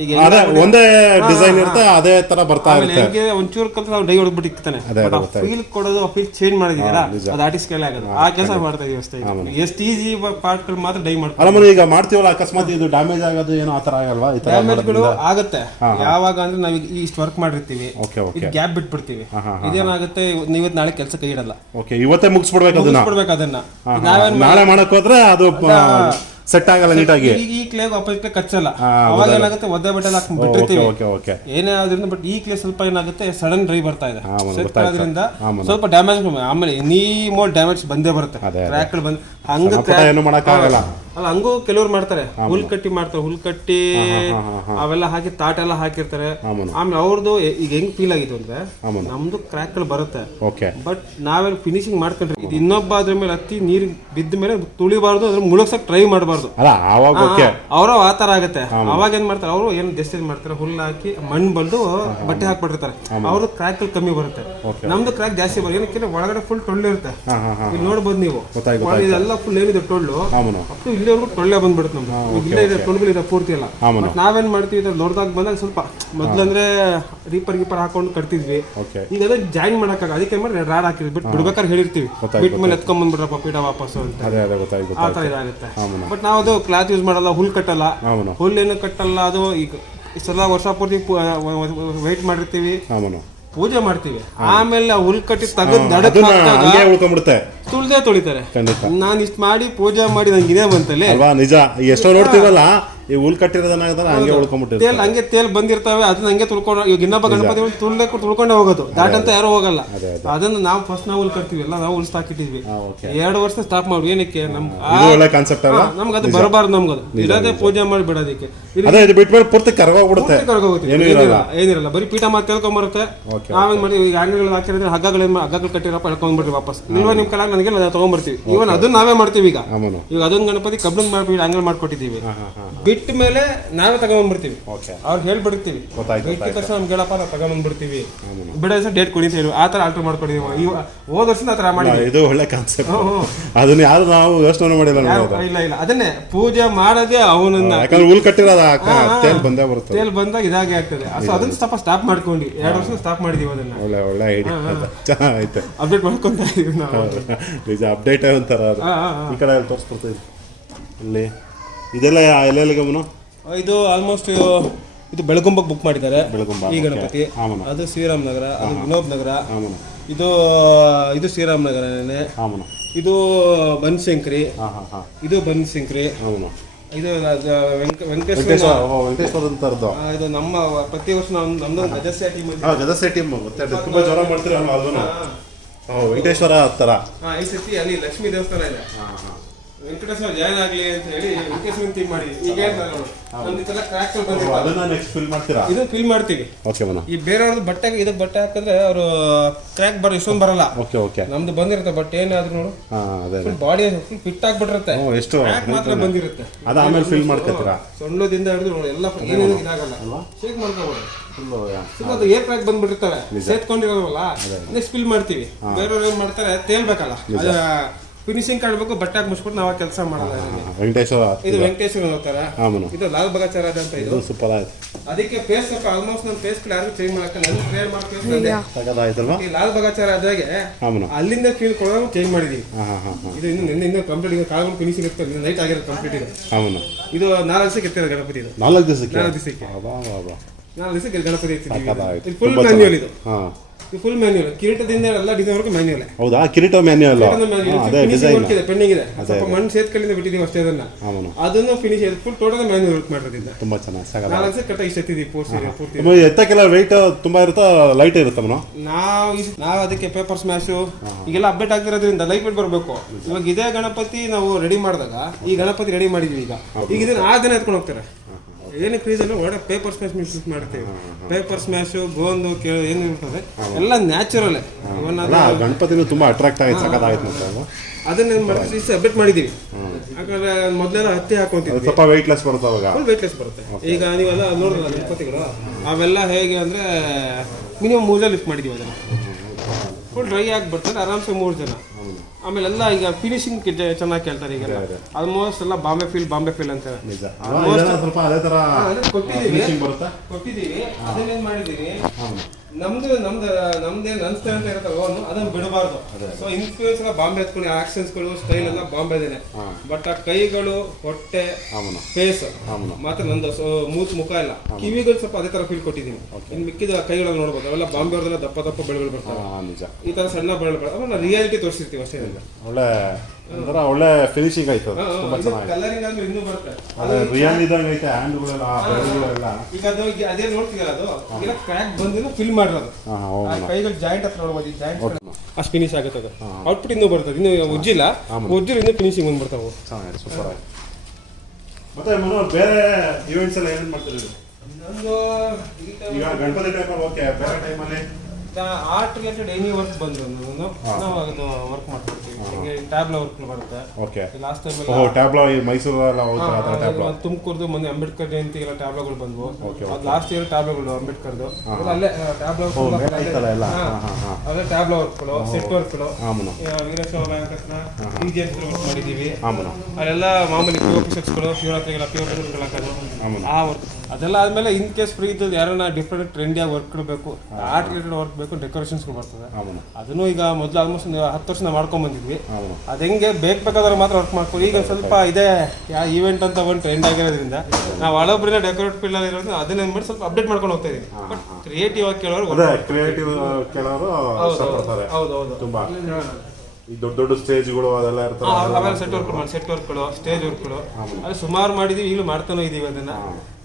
Speaker 3: ಈಗ
Speaker 1: ಅದೇ ಒಂದೇ ಡಿಸೈನ್ ಇರುತ್ತೆ ಅದೇ ತರ ಬರ್ತಾ
Speaker 3: ಆಮೇಲೆ
Speaker 1: ಇರುತ್ತೆ.
Speaker 3: ಹೆಂಗೆ ಒಂಚೂರು ಕಲ್ತು ನಾವು ಡೈ ಹೊಡ್ಬಿಟ್ಟಿರ್ತಾನೆ.
Speaker 1: ಅದೇ,
Speaker 3: ಬಟ್ ಆ
Speaker 1: ಗೊತ್ತಾಯ್ತು.
Speaker 3: ಫೀಲ್ ಕೊಡೋದು ಆ ಫೀಲ್ ಚೇಂಜ್ ಮಾಡಿದೀವಲ್ಲ
Speaker 1: ನಿಜ.
Speaker 3: ಅದು ಆರ್ಟಿಸ್ಟ್ ಕೈಲಿ ಆಗೋದು. ಆ ಕೆಲಸ ಮಾಡ್ತಾ ಇದೀವಿ ಅಷ್ಟೇ ಎಷ್ಟು ಈಸಿ ಪಾರ್ಟ್ಗಳು ಮಾತ್ರ ಡೈ ಮಾಡ್ತಾರೆ
Speaker 1: ಅಲ್ಲ ಮನೆ ಈಗ ಮಾಡ್ತೀವಲ್ಲ ಅಕಸ್ಮಾತ್ ಇದು ಡ್ಯಾಮೇಜ್ ಆಗೋದು ಏನೋ ಆತರ ಆಗಲ್ವಾ? ಈ ತರ
Speaker 3: ಡ್ಯಾಮೇಜ್ಗಳು ಆಗುತ್ತೆ. ಯಾವಾಗ ಅಂದ್ರೆ ನಾವು ಇಷ್ಟು ವರ್ಕ್ ಮಾಡಿರ್ತೀವಿ.
Speaker 1: Okay okay.
Speaker 3: ಇದು ಗ್ಯಾಪ್ ಬಿಟ್ಬಿಡ್ತೀವಿ ಇದೇನಾಗುತ್ತೆ ನೀವತ್ ನಾಳೆ ಕೆಲಸ ಕೈ ಇಡಲ್ಲ.
Speaker 1: ಓಕೆ ಇವತ್ತೇ ಮುಗಿಸ್ಬಿಡ್ಬೇಕು ಅದನ್ನ.
Speaker 3: ಮುಗಿಸ್ಬಿಡ್ಬೇಕು ಅದನ್ನ. ನಾವೇನ್
Speaker 1: ನಾಳೆ ಮಾಡಕ್ ಹೋದ್ರೆ ಅದು ಸೆಟ್ ಆಗಲ್ಲ ನೀಟಾಗಿ.
Speaker 3: ಈಗ ಈ ಕ್ಲೇಗ್ ಅಪೋಸಿಟ್ ಕಚ್ಚಲ್ಲ. ಅವಾಗ ಏನಾಗುತ್ತೆ? ಒದ್ದೆ ಬಟ್ಟೆ ಹಾಕಿ ಬಿಟ್ಟಿರ್ತೀವಿ.
Speaker 1: ಓಕೆ ಓಕೆ
Speaker 3: ಏನೇ ಆದ್ರಿಂದ ಬಟ್ ಈ ಕ್ಲೇ ಸ್ವಲ್ಪ ಏನಾಗುತ್ತೆ? ಸಡನ್ ಡ್ರೈ ಬರ್ತಾ ಇದೆ.
Speaker 1: ಸೆಟ್
Speaker 3: ಆದ್ರಿಂದ ಸ್ವಲ್ಪ ಡ್ಯಾಮೇಜ್ ಆಮೇಲೆ ನೀ ಮೋರ್ ಡ್ಯಾಮೇಜ್ ಬಂದೇ ಬರುತ್ತೆ. ಕ್ರ್ಯಾಕ್ ಬಂದ್ ಹಂಗ
Speaker 1: ಏನು ಮಾಡಕ್ಕಾಗಲ್ಲ.
Speaker 3: ಅಲ್ಲ ಹಂಗೂ ಕೆಲವ್ರು ಮಾಡ್ತಾರೆ. ಹುಲ್ ಕಟ್ಟಿ ಮಾಡ್ತಾರೆ ಹುಲ್ ಕಟ್ಟಿ. ಅವೆಲ್ಲ ಹಾಕಿ ತಾಟ್ ಎಲ್ಲ ಹಾಕಿರ್ತಾರೆ. ಆಮೇಲೆ. ಅವ್ರದ್ದು ಈಗ ಹೆಂಗ್ ಫೀಲ್ ಆಗಿತ್ತು ಅಂದ್ರೆ ನಮ್ದು ಕ್ರ್ಯಾಕ್ಗಳು ಬರುತ್ತೆ. ಬಟ್ ನಾವೇನು ಫಿನಿಶಿಂಗ್ ಮಾಡ್ಕೊಂಡ್ರಿ ಇದು ಇನ್ನೊಬ್ಬ ಅದ್ರ ಮೇಲೆ ಹತ್ತಿ ನೀರ್ ಬಿದ್ದ ಮೇಲೆ ತುಳಿಬಾರ್ದು ಅದ್ರ ಮುಳುಗ್ಸಕ್ ಟ್ರೈ ಮಾಡಬಾರ್ದು. ಅವ್ರ ಆತರ ಆಗತ್ತೆ. ಅವಾಗ ಏನ್ ಮಾಡ್ತಾರೆ ಅವರು ಏನ್ ಜಸ್ಟ್ ಏನ್ ಮಾಡ್ತಾರೆ ಹುಲ್ ಹಾಕಿ ಮಣ್ಣು ಬಂದು ಬಟ್ಟೆ ಹಾಕ್ಬಿಟ್ಟಿರ್ತಾರೆ. ಅವ್ರ ಕ್ರ್ಯಾಕ್ ಕಮ್ಮಿ ಬರುತ್ತೆ. ನಮ್ದು ಕ್ರ್ಯಾಕ್ ಜಾಸ್ತಿ ಬರುತ್ತೆ. ಏನಕ್ಕೆ ಒಳಗಡೆ ಫುಲ್ ಟೊಳ್ಳು ಇರುತ್ತೆ ಇಲ್ಲಿ ನೋಡ್ಬೋದು ನೀವು. ಇದೆಲ್ಲ ಫುಲ್ ಏನಿದೆ ಟೊಳ್ಳು. ಇಲ್ಲಿವರೆಗೂ ಟೊಳ್ಳೆ ಬಂದ್ಬಿಡುತ್ತೆ ನಮ್ಗೆ. ಇಲ್ಲೇ ಇದೆ ಟೊಳ್ಳು ಇದೆ ಪೂರ್ತಿ ಎಲ್ಲ. ಬಟ್ ನಾವೇನ್ ಮಾಡ್ತೀವಿ ಇದ್ರ ದೊಡ್ಡದಾಗ ಬಂದಾಗ ಸ್ವಲ್ಪ ಮೊದ್ಲಂದ್ರೆ ರೀಪರ್ ಗೀಪರ್ ಹಾಕೊಂಡು ಕಟ್ತಿದ್ವಿ. ಈಗ ಅದೇ ಜಾಯಿನ್ ಮಾಡಕ್ಕಾಗ ಅದಕ್ಕೆ ಮಾಡಿ ರಾಡ್ ಹಾಕಿದ್ವಿ. ಬಿಟ್ ಬಿಡ್ಬೇಕಾದ್ರೆ ಹೇಳಿರ್ತೀವಿ. ಬಿಟ್ ಮೇಲೆ ಎತ್ಕೊಂಡ್ ಬಂದ್ಬಿಡ್ರಪ್ಪ ಪೀಠ ವಾಪಸ್ ಅಂತ. ಆ ತರ ಇದಾಗುತ್ತೆ. ಬಟ್ ನಾವು ಅದು ಕ್ಲಾತ್ ಯೂಸ್ ಮಾಡಲ್ಲ ಹುಲ್ ಕಟ್ಟಲ್ಲ.
Speaker 1: ಹುಲ್
Speaker 3: ಏನು ಕಟ್ಟಲ್ಲ ಅದು ಈಗ ಸಲ ವರ್ಷ ಪೂರ್ತಿ ವೆಯ್ಟ್ ಮಾಡಿರ್ತೀವಿ. ಪೂಜೆ ಮಾಡ್ತೀವಿ. ಆಮೇಲೆ ಹುಲ್ ಕಟ್ಟಿ ತೆಗೆದು ದಡಕ್
Speaker 1: ಅದನ್ನ ಉಳ್ಕೊಂಡ್ಬಿಡುತ್ತೆ.
Speaker 3: ತುಳ್ದೇ ತೊಳಿತಾರೆ.
Speaker 1: ಖಂಡಿತ.
Speaker 3: ನಾನು ಇಷ್ಟು ಮಾಡಿ ಪೂಜೆ ಮಾಡಿ ನಂಗೆ ಇದೇ ಬಂತಲ್ಲೇ.
Speaker 1: ಅಲ್ವಾ ನಿಜ. ಎಷ್ಟೋ ನೋಡ್ತೀವಲ್ಲ ಈ ಹುಲ್ ಕಟ್ಟಿರೋದನ್ನ ಹಂಗೆ ಉಳ್ಕೊಂಡ್ಬಿಟ್ಟಿರ್ತಾರೆ
Speaker 3: ತೇಲ್ ಹಂಗೆ ತೇಲ್ ಬಂದಿರ್ತಾವೆ ಅದನ್ನ ಹಂಗೆ ತುಳ್ಕೊಂಡು ಈಗ ಇನ್ನೊಬ್ಬ ಗಣಪತಿ ತುಳ್ಳೆ ತುಳ್ಕೊಂಡೇ ಹೋಗೋದು. ದಾಟಂತ ಯಾರು ಹೋಗಲ್ಲ.
Speaker 1: ಅದೇ ಅದೇ.
Speaker 3: ಅದನ್ನ ನಾವು ಫಸ್ಟ್ ನಾವು ಹುಲ್ ಕಟ್ತೀವಿ ಎಲ್ಲ ನಾವು ಹುಲ್ ಹಾಕಿಟ್ಟಿದ್ವಿ ಎರಡು ವರ್ಷ ಸ್ಟಾಪ್ ಮಾಡಿ ಏನಕ್ಕೆ? ನಮ್
Speaker 1: ಇದು ಒಳ್ಳೆ ಕಾನ್ಸೆಪ್ಟ್ ಅಲ್ಲ
Speaker 3: ನಮ್ಗೆ ಅದು ಬರಬಾರ್ದು ನಮ್ಗೆ ಅದು ಇರೋದೇ ಪೂಜೆ ಮಾಡಿ ಬಿಡೋದಕ್ಕೆ. ಇದು
Speaker 1: ಅದೇ ಇದು ಬಿಟ್ಮೇಲೆ ಪೂರ್ತಿ ಕರ್ಗೋಗ್ಬಿಡುತ್ತೆ. ಏನೂ
Speaker 3: ಏನಿರಲ್ಲ ಏನಿರಲ್ಲ. ಬರೀ ಪೀಠ ಮಾತು ಕೇಳ್ಕೊಂಬರುತ್ತೆ
Speaker 1: ಬರುತ್ತೆ
Speaker 3: ನಾವೇನ್ ಮಾಡಿ ಈಗ ಆಂಗ್ಲಗಳು ಹಾಕಿರೋದ್ರೆ ಹಗ್ಗಗಳ ಹಗ್ಗಗಳು ಕಟ್ಟಿರಪ್ಪ ಎಳ್ಕೊಂಡ್ಬಿಡ್ರಿ ವಾಪಸ್. ನಿಮ್ಮ ನಿಮ್ ಕಲ ನನಗೆ ತಗೊಂಡ್ಬರ್ತೀವಿ ಇವನ್ ಅದನ್ನ ನಾವೇ ಮಾಡ್ತೀವಿ ಈಗ.
Speaker 1: ಇವಾಗ
Speaker 3: ಈಗ ಅದೊಂದು ಗಣಪತಿ ಕಬ್ಬಿಣ ಮಾಡ್ಬಿಟ್ಟು ಆಂಗ್ಲ ಮಾಡ್ಕೊಟ್ಟಿದ್ದೀವಿ. ಬಿಟ್ಟ ಮೇಲೆ ನಾವೇ ತಗೊಂಡ್ಬರ್ತೀವಿ
Speaker 1: ಓಕೆ
Speaker 3: ಅವ್ರು ಹೇಳ್ಬಿಡ್ತೀವಿ.
Speaker 1: ಗೊತ್ತಾಯ್ತು
Speaker 3: ತಕ್ಷಣ ನಮ್ಗೆ ಹೇಳಪ್ಪ ನಾವು ತಗೊಂಡ್ಬಂದ್ಬಿಡ್ತೀವಿ ಬಿಡ ದಿವಸ ಡೇಟ್ ಕೊಡಿ ಅಂತ ಹೇಳಿ. ಆ ಥರ ಆಲ್ಟರ್ ಮಾಡ್ಕೊಂಡಿದ್ದೀವಿ ಇವ ಹೋದ ವರ್ಷ ಆ ಥರ ಮಾಡಿ
Speaker 1: ಇದು ಒಳ್ಳೆ ಕಾನ್ಸೆಪ್ಟ್ ಅದನ್ನ ಯಾರು ನಾವು ಯೋಚನೆ ಮಾಡಿಲ್ಲ ನೋಡೋದು
Speaker 3: ಇಲ್ಲ ಇಲ್ಲ. ಅದನ್ನೇ ಪೂಜೆ ಮಾಡೋದೇ ಅವನನ್ನ.
Speaker 1: ಯಾಕಂದ್ರೆ ಹುಲ್ ಕಟ್ಟಿರೋದ ತೇಲ್ ಬಂದೇ ಬರುತ್ತೆ.
Speaker 3: ತೇಲ್ ಬಂದಾಗ ಇದಾಗೆ ಆಗ್ತದೆ. ಸೊ ಅದನ್ನ ಸ್ವಲ್ಪ ಸ್ಟಾಪ್ ಮಾಡ್ಕೊಂಡು ಎರಡು ವರ್ಷ ಸ್ಟಾಪ್ ಮಾಡಿದೀವಿ ಅದನ್ನ
Speaker 1: ಒಳ್ಳೆ ಒಳ್ಳೆ ಐಡಿಯಾ ಚೆನ್ನಾಗೈತೆ.
Speaker 3: ಅಪ್ಡೇಟ್ ಮಾಡ್ಕೊಂತ ಇದೀವಿ ನಾವು.
Speaker 1: ನಿಜ ಅಪ್ಡೇಟ್ ಒಂಥರ ಅದು.
Speaker 3: ಹಾ, ಹಾ, ಹಾ.
Speaker 1: ಈ ಕಡೆ ತೋರಿಸ್ಬಿಡ್ತೀವಿ ಇಲ್ಲಿ. ಇದೆಲ್ಲ ಎಲ್ಲೆಲ್ಲಿ ಗಮನ
Speaker 3: ಇದು ಆಲ್ಮೋಸ್ಟ್ ಇದು ಬೆಳಗುಂಬಕ್ಕೆ ಬುಕ್ ಮಾಡಿದ್ದಾರೆ.
Speaker 1: ಬೆಳಗುಂಬ
Speaker 3: ಈ ಗಣಪತಿ.
Speaker 1: ಆಮನು.
Speaker 3: ಅದು ಶ್ರೀರಾಮ್ ನಗರ ಅದು ವಿನೋಬ್ ನಗರ.
Speaker 1: ಆಮನ.
Speaker 3: ಇದು ಇದು ಶ್ರೀರಾಮ್ ನಗರನೇ
Speaker 1: ಆಮನು.
Speaker 3: ಇದು ಬನ್ಶಂಕರಿ.
Speaker 1: ಹಾ ಹಾ ಹಾ.
Speaker 3: ಇದು ಬನಶಂಕರಿ.
Speaker 1: ಆಮನು.
Speaker 3: ಇದು ವೆಂಕ- ವೆಂಕಟೇಶ್ವರ
Speaker 1: ವೆಂಕಟೇಶ್ವರ ಓ, ವೆಂಕಟೇಶ್ವರ ಅಂತರದ್ದು
Speaker 3: ಆ, ಇದು ನಮ್ಮ ಪ್ರತಿ ವರ್ಷ ನಮ್ಮ ನಮ್ದು ಗಜಸ್ಯ ಟೀಮ್
Speaker 1: ಹಾ ಗದಸೆ ಟೀಮ್ ಗೊತ್ತಾಯ್ತು ತುಂಬಾ ಜ್ವರ ಮಾಡ್ತೀರಲ್ಲ ಅದನ್ನು ವೆಂಕಟೇಶ್ವರ
Speaker 3: ಹಾ ಈ ಸತಿ ಅಲ್ಲಿ ಲಕ್ಷ್ಮೀ ದೇವಸ್ಥಾನ ಇದೆ. ವೆಂಕಟೇಶ್ವರ ಜಾಯ್ನ್ ಆಗ್ಲಿ ಅಂತ ಹೇಳಿ ವೆಂಕಟೇಶ್ವರ ಮಾಡಿ ಈಗ ಕ್ರ್ಯಾಕ್
Speaker 1: ಅದನ್ನ ನೆಕ್ಸ್ಟ್ ಫಿಲ್ ಮಾಡ್ತೀರಾ?
Speaker 3: ಇದು ಫಿಲ್ ಮಾಡ್ತೀವಿ.
Speaker 1: ಓಕೆ
Speaker 3: ಈ ಬೇರೆಯವ್ರದ್ದು ಬಟ್ಟೆ ಇದು ಬಟ್ಟೆ ಹಾಕಿದ್ರೆ ಅವರು ಕ್ರ್ಯಾಕ್ ಬರೋ ಇಷ್ಟೊಂದು ಬರಲ್ಲ.
Speaker 1: ಓಕೆ ಓಕೆ
Speaker 3: ನಮ್ದು ಬಂದಿರುತ್ತೆ ಬಟ್ ಏನಾದ್ರು ನೋಡು.
Speaker 1: ಹಾ ಅದೇ ಅದೇ.
Speaker 3: ಬಾಡಿ ಫಿಟ್ ಆಗ್ಬಿಟ್ಟಿರುತ್ತೆ.
Speaker 1: ಎಷ್ಟು
Speaker 3: ಮಾತ್ರ ಬಂದಿರುತ್ತೆ.
Speaker 1: ಅದು ಆಮೇಲೆ ಫಿಲ್ ಮಾಡ್ಕೊತೀರಾ?
Speaker 3: ಸೊಣ್ಣದಿಂದ ಹಿಡಿದು ನೋಡಿ ಎಲ್ಲ ಏನೇನು ಇದಾಗಲ್ಲ ಶೇಕ್ ಮಾಡ್ಕೋಬೋದು. ಸುಮ್ಮನೆ ಅದು ಏರ್ ಪ್ಯಾಕ್ ಬಂದ್ಬಿಟ್ಟಿರ್ತವೆ. ಸೇತ್ಕೊಂಡಿರೋವಲ್ಲ ನೆಕ್ಸ್ಟ್ ಫಿಲ್ ಮಾಡ್ತೀವಿ. ಬೇರೆಯವ್ರು ಏನ್ ಮಾಡ್ತಾರೆ ತೇಲ್ಬೇಕಲ್ಲ. ಅದು ಫಿನಿಶಿಂಗ್ ಕಾಣಬೇಕು ಬಟ್ಟೆ ಹಾಕಿ ಮುಚ್ಬಿಟ್ಟು ನಾವು ಕೆಲಸ ಮಾಡಲ್ಲ.
Speaker 1: ವೆಂಕಟೇಶ್ವರ
Speaker 3: ಇದು ವೆಂಕಟೇಶ್ವರ ಹೋಗ್ತಾರ
Speaker 1: ಆಮನು
Speaker 3: ಇದು ಲಾಲ್ ಬಗಾಚಾರ ಅಂತ ಇದು.
Speaker 1: ಇದು ಸೂಪರ್ ಆಯ್ತು.
Speaker 3: ಅದಕ್ಕೆ ಫೇಸ್ ಆಲ್ಮೋಸ್ಟ್ ನನ್ನ ಫೇಸ್ ಯಾರು ಚೇಂಜ್ ಮಾಡಕ್ಕೆ ನನ್ನ ಟ್ರೇಡ್ ಮಾಡೋ ಫೇಸ್ ಈ ಲಾಲ್ ಬಗಾಚಾರ ಆದಾಗೆ ಅಲ್ಲಿಂದ ಫೀಲ್ ಕೊಡೋದು ಚೇಂಜ್ ಮಾಡಿದೀವಿ.
Speaker 1: ಹಾಂ ಹಾಂ ಹಾಂ ಹಾಂ.
Speaker 3: ಇದು ಇನ್ನು ನಿನ್ನೆ ಇನ್ನೂ ಕಂಪ್ಲೀಟ್ ಈಗ ಕಾಲ್ಕೊಂಡು ಫಿನಿಶಿಂಗ್ ಇರ್ತದೆ ನೈಟ್ ಆಗಿರೋದು ಕಂಪ್ಲೀಟ್ ಇದೆ
Speaker 1: ಆಮನು
Speaker 3: ಇದು ನಾಲ್ಕು ದಿವಸಕ್ಕೆ ಇರ್ತಿರೋದು ಗಣಪತಿ ಇದು?
Speaker 1: ನಾಲ್ಕು ದಿವಸಕ್ಕೆ?
Speaker 3: ನಾಲ್ಕು ದಿವಸಕ್ಕೆ. ನಾಲ್ಕು ದಿವಸಕ್ಕೆ ಗಣಪತಿ ಇರ್ತಿದ್ವಿ ಇದು ಫುಲ್
Speaker 1: ತುಂಬಾ
Speaker 3: ಇದು.
Speaker 1: ಹಾಂ.
Speaker 3: ಫುಲ್ ಮ್ಯಾನ್ಯುಲ್ ಕಿರೀಟದಿಂದ ಎಲ್ಲ ಡಿಸೈನ್ ವರ್ಕ್ ಮ್ಯಾನ್ಯುವಲ್
Speaker 1: ಹೌದಾ? ಕಿರೀಟ ಮ್ಯಾನ್ಯುವಲ್ ಅದೇ ಡಿಸೈನ್
Speaker 3: ಪೆಂಡಿಂಗ್ ಇದೆ ಸ್ವಲ್ಪ ಮಣ್ಣು ಸೇತ್ಕಲ್ಲಿಂದ ಬಿಟ್ಟಿದ್ದೀವಿ ಅಷ್ಟೇ ಅದನ್ನ.
Speaker 1: ಅವನು
Speaker 3: ಅದನ್ನು finish full total manual work ಮಾಡೋದ್ರಿಂದ
Speaker 1: ತುಂಬಾ ಚೆನ್ನಾಗಿ ಸಾಗದ
Speaker 3: ನಾಲ್ಕು ದಿವಸ ಕಟ್ಟ ಇಷ್ಟೆತ್ತಿದ್ದೀವಿ ಪೂರ್ತಿ ಪೂರ್ತಿ.
Speaker 1: ನಿಮ್ಮ ಎತ್ತಕ್ಕೆಲ್ಲ ವೆಯ್ಟ್ ತುಂಬಾ ಇರುತ್ತಾ? ಲೈಟ್ ಇರುತ್ತಮ್ಮನು
Speaker 3: ನಾವು ಇಸ್- ನಾವು ಅದಕ್ಕೆ ಪೇಪರ್ ಸ್ಮ್ಯಾಶು ಈಗೆಲ್ಲ ಅಪ್ಡೇಟ್ ಆಗಿರೋದ್ರಿಂದ ಲೈಟ್ ವೆಯ್ಟ್ ಬರಬೇಕು. ಇವಾಗ ಇದೇ ಗಣಪತಿ ನಾವು ರೆಡಿ ಮಾಡಿದಾಗ ಈ ಗಣಪತಿ ರೆಡಿ ಮಾಡಿದ್ವಿ ಈಗ. ಈಗ ಇದನ್ನ ಆ ದಿನ ಎತ್ಕೊಂಡು ಹೋಗ್ತಾರೆ. ಏನಕ್ಕೆ ರೀಸನ್ ಒಳ್ಳೆ ಪೇಪರ್ ಸ್ಮ್ಯಾಶ್ ಮಿಸ್ ಮಾಡ್ತೀವಿ. ಪೇಪರ್ ಸ್ಮ್ಯಾಶು ಗೋಂದು ಕೇಳೋ ಏನು ಇರ್ತದೆ? ಎಲ್ಲ ನ್ಯಾಚುರಲ್ ಇವನ್
Speaker 1: ಅಲ್ಲ ಆ ಗಣಪತಿನೂ ತುಂಬಾ ಅಟ್ರಾಕ್ಟ್ ಆಗಿ ಸಖತ್ತಾಗೈತೆ ಅಂತ ಅದು.
Speaker 3: ಅದನ್ನ ಏನ್ ಮಾಡ್ತೀವಿ? ಅಪ್ಡೇಟ್ ಮಾಡಿದೀವಿ. ಯಾಕಂದ್ರೆ ಮೊದಲೆಲ್ಲ ಹತ್ತಿ ಹಾಕೊಂತೀವಿ
Speaker 1: ಸ್ವಲ್ಪ ವೆಯ್ಟ್ ಲೆಸ್ ಬರುತ್ತೆ ಅವಾಗ?
Speaker 3: ಫುಲ್ ವೆಯ್ಟ್ಲೆಸ್ ಬರುತ್ತೆ. ಈಗ ನೀವೆಲ್ಲ ನೋಡಿರಲ್ಲ ಗಣಪತಿಗಳು ಅವೆಲ್ಲ ಹೇಗೆ ಅಂದ್ರೆ ಮಿನಿಮಮ್ ಮೂರು ಜನ ಲಿಫ್ಟ್ ಮಾಡಿದೀವಿ ಅದನ್ನ. ಫುಲ್ ಡ್ರೈ ಆಗಿ ಬರ್ತದೆ ಆರಾಮ್ಸೆ ಮೂರು ಜನ. ಆಮೇಲೆ ಎಲ್ಲ ಈಗ ಫಿನಿಶಿಂಗ್ ಚೆನ್ನಾಗಿ ಕೇಳ್ತಾರೆ ಈಗ ಆಲ್ಮೋಸ್ಟ್ ಎಲ್ಲ ಬಾಂಬೆ ಫೀಲ್ ಬಾಂಬೆ ಫೀಲ್ ಅಂತಾರೆ. ಅದನ್ನ ಕೊಟ್ಟಿದ್ದೀವಿ. ಕೊಟ್ಟಿದ್ದೀವಿ. ಅದನ್ನೇನ್ ಮಾಡಿದ್ದೀವಿ ನಮ್ದು ನಮ್ದು ನಮ್ದೇನ್ ಅನಿಸ್ತಾ ಅಂತ ಇರುತ್ತೆ ಲೋನು ಅದನ್ನ ಬಿಡಬಾರ್ದು. ಸೊ ಇನ್ಫ್ಲೂಯೆನ್ಸ್ ಎಲ್ಲ ಬಾಂಬೆ ಎತ್ಕೊಂಡು ಆಕ್ಷನ್ಸ್ಗಳು ಸ್ಟೈಲ್ ಎಲ್ಲ ಬಾಂಬೆದೇನೆ ಬಟ್ ಆ ಕೈಗಳು ಹೊಟ್ಟೆ ಫೇಸ್ ಮಾತ್ರ ನಂದು ಸೊ ಮೂತ್ ಮುಖ ಇಲ್ಲ. ಕಿವಿಗಳು ಸ್ವಲ್ಪ ಅದೇ ತರ ಫೀಲ್ ಕೊಟ್ಟಿದ್ದೀನಿ. ಇನ್ನು ಮಿಕ್ಕಿದ ಕೈಗಳಲ್ಲಿ ನೋಡ್ಬೋದು. ಅವೆಲ್ಲ ಬಾಂಬೆ ಅವ್ರದೆಲ್ಲ ದಪ್ಪ ದಪ್ಪ ಬೆಳೆಗಳು ಬರ್ತಾವೆ.
Speaker 1: ನಿಜ.
Speaker 3: ಈ ತರ ಸಣ್ಣ ಬೆಳೆಗಳು ಬರ್ತಾವೆ. ರಿಯಾಲಿಟಿ ತೋರಿಸಿರ್ತೀವಿ ಅಷ್ಟೇ.
Speaker 1: ಒಳ್ಳೆ ಒಂಥರ ಒಳ್ಳೆ ಫಿನಿಶಿಂಗ್ ಆಯ್ತು ತುಂಬಾ ಚೆನ್ನಾಗಿ
Speaker 3: ಕಲರಿಂಗ್ ಆದ್ಮೇಲೆ ಇನ್ನೂ ಬರುತ್ತೆ.
Speaker 1: ಅದೇ ರಿಯಲ್ ಇದ್ದಂಗೆ ಐತೆ ಹ್ಯಾಂಡ್ಗಳೆಲ್ಲ ಬೆರಳುಗಳೆಲ್ಲ
Speaker 3: ಈಗ ಅದು ಈಗ ಅದೇ ನೋಡ್ತೀರ ಅದು? ಈಗ ಕ್ರ್ಯಾಕ್ ಬಂದಿದ್ದು ಫಿಲ್ ಮಾಡಿರೋದು.
Speaker 1: ಹಾಂ
Speaker 3: ಆ
Speaker 1: ಹೌದು
Speaker 3: ಕೈಗಳು ಜಾಯಿಂಟ್ ಹತ್ರ ನೋಡ್ಬೋದು ಈ ಜಾಯಿಂಟ್ ಅಷ್ಟು ಫಿನಿಶ್ ಆಗುತ್ತೆ ಅದು. ಔಟ್ಪುಟ್ ಇನ್ನೂ ಬರ್ತದೆ ಇನ್ನು ಉಜ್ಜಿಲ್ಲ. ಉಜ್ಜಿಲ್ಲ ಇನ್ನೂ ಫಿನಿಶಿಂಗ್ ಬಂದ್ಬಿಡ್ತಾವೆ
Speaker 1: ಚೆನ್ನಾಗಿದೆ ಸೂಪರ್ ಆಗಿ ಮತ್ತೆ ಮನೋ ಬೇರೆ ಈವೆಂಟ್ಸ್ ಎಲ್ಲ ಏನೇನು ನೀವು?
Speaker 3: ಇನ್ನೊಂದು
Speaker 1: ಈಗ ಗಣಪತಿ ಟೈಮಲ್ಲಿ ಓಕೆ ಬೇರೆ ಟೈಮಲ್ಲಿ
Speaker 3: ಆರ್ಟ್ ರಿಲೇಟೆಡ್ ಎನಿ ವರ್ಕ್ ಬಂದು ನಾನು ನಾವು ಅದು ವರ್ಕ್ ಮಾಡ್ಕೊಡ್ತೀವಿ. ಹಿಂಗೆ ಟ್ಯಾಬ್ಲೋ ವರ್ಕ್ ಬರುತ್ತೆ.
Speaker 1: ಓಕೆ
Speaker 3: ಲಾಸ್ಟ್ ಟೈಮ್
Speaker 1: ಓಹೋ ಟ್ಯಾಬ್ಲೋ ಈ ಮೈಸೂರೆಲ್ಲ ಹೋಗ್ತಾರೆ ಆ ಥರ ಟ್ಯಾಬ್ಲೋ
Speaker 3: ತುಮಕೂರ್ದು ಮೊನ್ನೆ ಅಂಬೇಡ್ಕರ್ ಜಯಂತಿ ಎಲ್ಲ ಟ್ಯಾಬ್ಲೋಗಳು ಬಂದವು ಅದು ಲಾಸ್ಟ್ ಇಯರ್ ಟ್ಯಾಬ್ಲೋಗಳು ಅಂಬೇಡ್ಕರ್ದು. ಅಲ್ಲೇ ಟ್ಯಾಬ್ಲ
Speaker 1: ಎಲ್ಲ?
Speaker 3: ಅದೇ ಟ್ಯಾಬ್ಲ ವರ್ಕ್ಗಳು ಸೆಟ್ ವರ್ಕ್ಗಳು ವೀರಶೈವ ಹತ್ರ ಡಿಜೆ ವರ್ಕ್ ಮಾಡಿದ್ದೀವಿ ಅಲ್ಲೆಲ್ಲ ಮಾಮೂಲಿ ಪಿ ಒ ಪಿ ಸೆಟ್ಸ್ಗಳು ಶಿವರಾತ್ರಿಗೆಲ್ಲ ಪಿ ಒ ಪಿ ಸೆಟ್ಗಳು ಹಾಕೋದು. ಆ ವರ್ಕ್ ಅದೆಲ್ಲ ಆದ್ಮೇಲೆ ಇನ್ ಕೇಸ್ ಫ್ರೀ ಇದ್ದದ್ದು ಯಾರನ್ನ ಡಿಫ್ರೆಂಟ್ ಟ್ರೆಂಡಿಯಾಗಿ ವರ್ಕ್ ಬೇಕು ಆರ್ಟ್ ರಿಲೇಟೆಡ್ ವರ್ಕ್ ಬೇಕು ಡೆಕೋರೇಷನ್ಸ್ ಬರ್ತದೆ. ಅದನ್ನು ಈಗ ಮೊದಲು ಆಲ್ಮೋಸ್ಟ್ ಹತ್ತು ವರ್ಷ ನಾವು ಮಾಡ್ಕೊಂಡ್ ಬಂದಿದ್ವಿ.
Speaker 1: ಹಾಂ ಮನೋ
Speaker 3: ಅದು ಹೆಂಗೆ ಬೇಕು ಬೇಕಾದ್ರೆ ಮಾತ್ರ ವರ್ಕ್ ಮಾಡ್ಕೊಂಡು. ಈಗ ಸ್ವಲ್ಪ ಇದೆ ಈವೆಂಟ್ ಅಂತ ಒಂದು ಟ್ರೆಂಡ್ ಆಗಿರೋದ್ರಿಂದ. ನಾವು ಹಳೊಬ್ರಿಂದ ಡೆಕೋರೇಟ್ ಪಿಲ್ಲರ್ ಇರೋದು ಅದನ್ನ ಮಾಡಿ ಸ್ವಲ್ಪ ಅಪ್ಡೇಟ್ ಮಾಡ್ಕೊಂಡು ಹೋಗ್ತಾ ಇದೀವಿ. ಬಟ್ ಕ್ರಿಯೇಟಿವ್ ಆಗಿ ಕೇಳೋರು
Speaker 1: ಕ್ರಿಯೇಟಿವ್ ಕೇಳೋರು
Speaker 3: ಹೌದು ಹೌದು
Speaker 1: ತುಂಬಾ. ಈ ದೊಡ್ಡ ದೊಡ್ಡ ಸ್ಟೇಜ್ಗಳು ಅದೆಲ್ಲ ಇರ್ತವೆ.
Speaker 3: ಆಮೇಲೆ ಸೆಟ್ ವರ್ಕ್ ಸೆಟ್ ವರ್ಕ್ಗಳು ಸ್ಟೇಜ್ ವರ್ಕ್ಗಳು ಅದು ಸುಮಾರು ಮಾಡಿದೀವಿ ಈಗಲೂ ಮಾಡ್ತಾನೂ ಇದೀವಿ ಅದನ್ನ.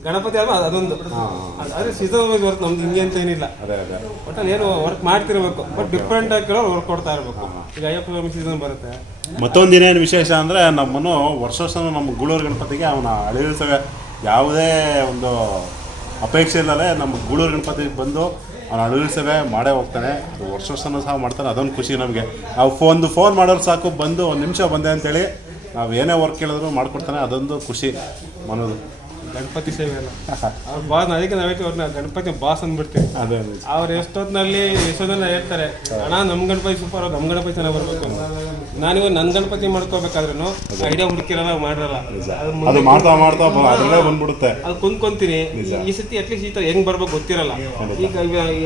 Speaker 3: ಗಣಪತಿ ಆದ್ಮೇಲೆ ಅದೊಂದು. ಅದ್- ಸೀಸನ್ ವೈಸ್ ವರ್ಕ್ ನಮ್ದು ಹಿಂಗೆ ಅಂತ ಏನಿಲ್ಲ.
Speaker 1: ಅದೇ ಅದೇ.
Speaker 3: ಒಟ್ಟಲ್ಲಿ ಏನು ವರ್ಕ್ ಮಾಡ್ತಿರ್ಬೇಕು. ಬಟ್ ಡಿಫ್ರೆಂಟ್ ಆಗಿ ಕೇಳೋರು ವರ್ಕ್ ಕೊಡ್ತಾ ಇರ್ಬೇಕು. ಈಗ ಅಯ್ಯಪ್ಪ ಸ್ವಾಮಿ ಸೀಸನ್ ಬರುತ್ತೆ.
Speaker 1: ಮತ್ತೊಂದು ಏನೇನು ವಿಶೇಷ ಅಂದರೆ ನಮ್ಮನ್ನು ವರ್ಷ ವರ್ಷ ನಮ್ಮ ಗೂಳೂರು ಗಣಪತಿಗೆ ಅವನ ಅಳಿಸವೆ ಯಾವುದೇ ಒಂದು ಅಪೇಕ್ಷೆ ಇಲ್ಲದೆ ನಮ್ಮ ಗೂಳೂರು ಗಣಪತಿಗೆ ಬಂದು ಅವನ ಅಳಿಸವೆ ಮಾಡೇ ಹೋಗ್ತಾನೆ. ಅದು ವರ್ಷ ವರ್ಷನೂ ಸಹ ಮಾಡ್ತಾನೆ. ಅದೊಂದು ಖುಷಿ ನಮಗೆ. ನಾವು ಫೋನ್ ಒಂದು ಫೋನ್ ಮಾಡೋರು ಸಾಕು. ಬಂದು ಒಂದು ನಿಮಿಷ ಬಂದೆ ಅಂತೇಳಿ ನಾವು ಏನೇ ವರ್ಕ್ ಕೇಳಿದ್ರು ಮಾಡ್ಕೊಡ್ತಾನೆ. ಅದೊಂದು ಖುಷಿ ಮನೋದು.
Speaker 3: ಗಣಪತಿ ಸೇವೆ ಎಲ್ಲ ಅವ್ರ ಬಾಸ್ ಅದಕ್ಕೆ ನಾವೇಕೆ ಅವ್ರನ್ನ ಗಣಪತಿ ಬಾಸ್ ಅಂದ್ಬಿಡ್ತೀವಿ.
Speaker 1: ಅದೇ
Speaker 3: ಅವ್ರು ಎಷ್ಟೊತ್ತಿನಲ್ಲಿ ಎಷ್ಟೊಂದೆಲ್ಲ ಹೇಳ್ತಾರೆ ಅಣ್ಣ ನಮ್ ಗಣಪತಿ ಸೂಪರ್ ನಮ್ ಗಣಪತಿ ಚೆನ್ನಾಗಿ ಬರ್ಬೇಕು. ನಾನಿವಾಗ ನನ್ ಗಣಪತಿ ಮಾಡ್ಕೋಬೇಕಾದ್ರೂ ಐಡಿಯಾ ಹುಡುಕಿರಲ್ಲ ಮಾಡಿರಲ್ಲ. ಅದು
Speaker 1: ಮಾಡ್ತಾ ಮಾಡ್ತಾ ಅದರಲ್ಲೇ ಬಂದ್ಬಿಡುತ್ತೆ.
Speaker 3: ಅದು ಕುಂದ್ಕೊಂತೀನಿ ಈ ಸತಿ ಅಟ್ಲೀಸ್ಟ್ ಈ ತರ ಹೆಂಗ್ ಬರ್ಬೇಕು ಗೊತ್ತಿರಲ್ಲ. ಈಗ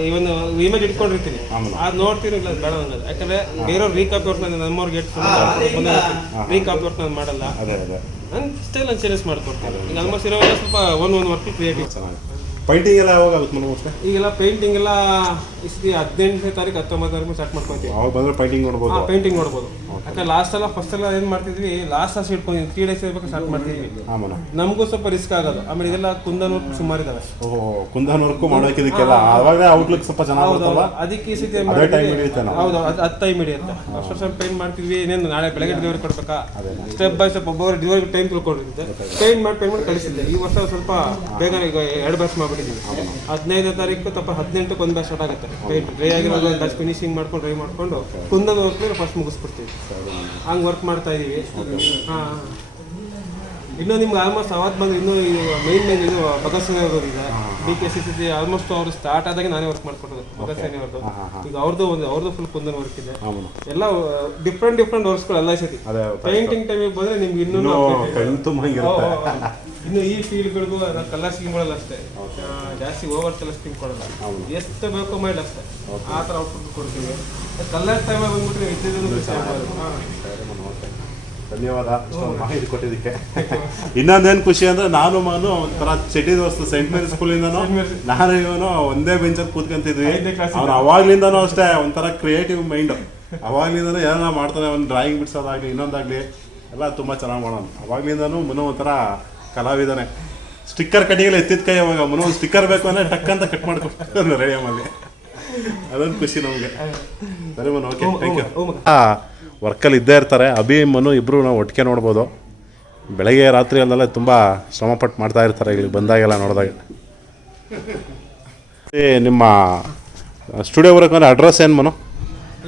Speaker 3: ಇವನ್ ಇಮೇಜ್ ಇಟ್ಕೊಂಡಿರ್ತೀನಿ. ಅದ್ ನೋಡ್ತೀನಿ ಇಲ್ಲ ಬೇಡ ಅನ್ನೋದು ಯಾಕಂದ್ರೆ ಬೇರೆಯವ್ರು ರೀಕಾಪಿ ವರ್ಕ್ ನಮ್ಮವ್ರಿಗೆ ರೀಕಾಪಿ ವರ್ಕ್ ನಾನು ಮಾಡಲ್ಲ.
Speaker 1: ಅದೇ ಅದೇ.
Speaker 3: ನನ್ ಸ್ಟೈಲ್ ನಾನು ಚೇಂಜಸ್ ಮಾಡ್ಕೊಡ್ತೀನಿ ಈಗ ಆಲ್ಮೋಸ್ಟ್ ಇರೋವೆಲ್ಲ ಸ್ವಲ್ಪ ಒನ್ ಒನ್ ವರ್ಕ್ ಕ್ರಿಯೇಟಿವ್
Speaker 1: ಚೆನ್ನಾಗಿ ಪೈಂಟಿಂಗ್ ಎಲ್ಲ ಯಾವಾಗ ಆಗುತ್ತೆ ಮನೋ
Speaker 3: ಈಗೆಲ್ಲ ಪೇಂಟಿಂಗ್ ಎಲ್ಲ ಸತಿ ಹದಿನೆಂಟನೇ ತಾರೀಕು ಹತ್ತೊಂಬತ್ತರವರೆಗೂ ಸ್ಟಾರ್ಟ್ ಮಾಡ್ಕೊತೀವಿ.
Speaker 1: ಅವಾಗ ಬಂದರೆ ಪೈಂಟಿಂಗ್ ನೋಡ್ಬೋದು.
Speaker 3: ಪೇಂಟಿಂಗ್ ನೋಡ್ಬೋದು. ಯಾಕಂದ್ರೆ ಲಾಸ್ಟ್ ಎಲ್ಲ ಫಸ್ಟ್ ಎಲ್ಲ ಏನು ಮಾಡ್ತಿದ್ವಿ ಲಾಸ್ಟ್ ಅಷ್ಟು ಇಟ್ಕೊಂಡಿದ್ವಿ ತ್ರೀ ಡೇಸ್ ಇರ್ಬೇಕು ಸ್ಟಾರ್ಟ್
Speaker 1: ಮಾಡ್ತೀವಿ
Speaker 3: ನಮಗೂ ಸ್ವಲ್ಪ ರಿಸ್ಕ್ ಆಗೋದು. ಆಮೇಲೆ ಇದೆಲ್ಲ ಕುಂದನ್ ಸುಮಾರು ಇದಾವೆ.
Speaker 1: ಓಹೋ ಕುಂದನೂರ್ಕು ಮಾಡೋಕೆ ಇದಕ್ಕೆಲ್ಲ ಆವಾಗಲೇ ಔಟ್ಲುಕ್ ಸ್ವಲ್ಪ ಚೆನ್ನಾಗಿ ಬರುತ್ತಲ್ಲ
Speaker 3: ಅದಕ್ಕೆ ಈ ಸತಿ ಏನ್
Speaker 1: ಅದೇ ಟೈಮ್ ಹಿಡಿಯುತ್ತೆ ನಾವು.
Speaker 3: ಹೌದು ಅದು ಹತ್ತು ಟೈಮ್ ಹಿಡಿಯುತ್ತೆ. ಫಸ್ಟ್ ವರ್ಷ ಪೇಂಟ್ ಮಾಡ್ತಿದ್ವಿ. ಇನ್ನೇನು ನಾಳೆ ಬೆಳಗ್ಗೆ ಡೆಲಿವರಿ ಕೊಡ್ಬೇಕಾ? ಸ್ಟೆಪ್ ಬೈ ಸ್ಟೆಪ್ ಒಬ್ಬರು ಡೆಲಿವರಿ ಟೈಮ್ ತಿಳ್ಕೊಂಡಿದ್ದೆ. ಪೇಂಟ್ ಮಾಡಿ ಪೇಂಟ್ ಮಾಡಿ ಕಳಿಸಿದ್ದೆ. ಈ ವರ್ಷ ಸ್ವಲ್ಪ ಬೇಗ ಈಗ ಎರಡು ಬ್ಯಾಚ್ ಮಾಡಿಬಿಟ್ಟಿದ್ವಿ ಹದಿನೈದನೇ ತಾರೀಕು ತಪ್ಪ ಹದಿನೆಂಟಕ್ಕೆ ಒಂದು ಬ್ಯಾಚ್ ಸ್ಟಾರ್ಟ್ ಆಗುತ್ತೆ. ಡ್ರೈ ಆಗಿರೋದು ಡಸ್ಟ್ ಫಿನಿಶಿಂಗ್ ಮಾಡ್ಕೊಂಡು ಡ್ರೈ ಮಾಡ್ಕೊಂಡು ಕುಂದನ್ ವರ್ಕ್ ಫಸ್ಟ್ ಮುಗಿಸ್ಬಿಡ್ತೀವಿ. ಹಂಗೆ ವರ್ಕ್ ಮಾಡ್ತಾ ಇದೀವಿ. ಹಾಂ ಇನ್ನು ನಿಮ್ಗೆ ಆಲ್ಮೋಸ್ಟ್ ಅವತ್ತು ಬಂದ್ರೆ ಇನ್ನೂ ಮೈನ್ ಮೇನ್ ಇದು ಭಗತ್ ಸಿಂಗ್ ಅವ್ರದ್ದು ಇದೆ. D K C C almost ಅವರು ಸ್ಟಾರ್ಟ್ ಆದಾಗ ನಾನೇ ವರ್ಕ್ ಮಾಡ್ಕೊಡೋದು ಭಗತ್ ಸಿಂಗ್ ಅವ್ರದ್ದು. ಈಗ ಅವ್ರದ್ದು ಒಂದು ಅವ್ರದ್ದು ಫುಲ್ ಕುಂದನ್ ವರ್ಕ್ ಇದೆ. ಎಲ್ಲ ಡಿಫ್ರೆಂಟ್ ಡಿಫ್ರೆಂಟ್ ವರ್ಕ್ಸ್ಗಳು ಎಲ್ಲ ಸತಿ ಪೇಂಟಿಂಗ್ ಟೈಮಿಗೆ ಬಂದ್ರೆ ನಿಮ್ಗೆ ಇನ್ನೂ
Speaker 1: ಇನ್ನು
Speaker 3: ಈ ಫೀಲ್ಡ್ಗಳಿಗೂ ಕಲರ್ ಸ್ಕೀಮ್ಗಳೆಲ್ಲ ಅಷ್ಟೇ. ಆ, ಜಾಸ್ತಿ ಓವರ್ ಕಲರ್ ಸ್ಕೀಮ್ ಕೊಡಲ್ಲ. ಎಷ್ಟು ಬೇಕೋ ಮಾಡಿ ಅಷ್ಟೇ. ಆ ಥರ ಔಟ್ಪುಟ್ ಕೊಡ್ತೀವಿ. ಕಲರ್ ಟೈಮ್ ಬಂದ್ಬಿಟ್ರೆ ಇದ್ದಿದ್ದು.
Speaker 1: ಧನ್ಯವಾದ. ಮಾಹಿತಿ ಕೊಟ್ಟಿದ್ದಕ್ಕೆ. ಇನ್ನೊಂದೇನು ಖುಷಿ ಅಂದ್ರೆ ನಾನು ಮಾನು ಒಂಥರ ಚಟಿ ದೋಸ್ತು ಸೆಂಟ್ ಮೇರಿ ಸ್ಕೂಲಿಂದನೂ ನಾನು ಇವನು ಒಂದೇ ಬೆಂಚಲ್ಲಿ ಕೂತ್ಕೊಂತಿದ್ವಿ. ಅವ್ನು ಅವಾಗ್ಲಿಂದನೂ ಅಷ್ಟೇ ಒಂಥರ ಕ್ರಿಯೇಟಿವ್ ಮೈಂಡ್ ಅವಾಗ್ಲಿಂದನೂ ಏನಾರ ಮಾಡ್ತಾನೆ ಒಂದು ಡ್ರಾಯಿಂಗ್ ಬಿಡಿಸೋದಾಗ್ಲಿ ಇನ್ನೊಂದಾಗ್ಲಿ ಎಲ್ಲ ತುಂಬ ಚೆನ್ನಾಗಿ ಮಾಡೋನು. ಅವಾಗ್ಲಿಂದನೂ ಮುನ್ನ ಒಂಥರ ಕಲಾವಿದನೇ. ಸ್ಟಿಕ್ಕರ್ ಕಟ್ಟಿಗೆಲ್ಲ ಎತ್ತಿದ ಕೈ ಅವಾಗ ಮನು ಒಂದು ಸ್ಟಿಕ್ಕರ್ ಬೇಕು ಅಂದ್ರೆ ಟಕ್ ಅಂತ ಕಟ್ ಮಾಡ್ಕೊಂಡು ರೇಡಿಯಮಲ್ಲಿ ಅದೊಂದು ಖುಷಿ ನಮಗೆ. ಸರಿ ಮನು ಓಕೆ ಥ್ಯಾಂಕ್ ಯು. ವರ್ಕಲ್ಲಿ ಇದ್ದೇ ಇರ್ತಾರೆ. ಅಭಿ ಮನು ಇಬ್ಬರು ನಾವು ಒಟ್ಟಿಗೆ ನೋಡ್ಬೋದು. ಬೆಳಗ್ಗೆ ರಾತ್ರಿ ಅಲ್ಲೆಲ್ಲ ತುಂಬ ಶ್ರಮಪಟ್ಟು ಮಾಡ್ತಾ ಇರ್ತಾರೆ ಇಲ್ಲಿ ಬಂದಾಗೆಲ್ಲ ನೋಡಿದಾಗ. ನಿಮ್ಮ ಸ್ಟುಡಿಯೋ ಬರೋಕೆ ಅಂದ್ರೆ ಅಡ್ರೆಸ್ ಏನು ಮನು?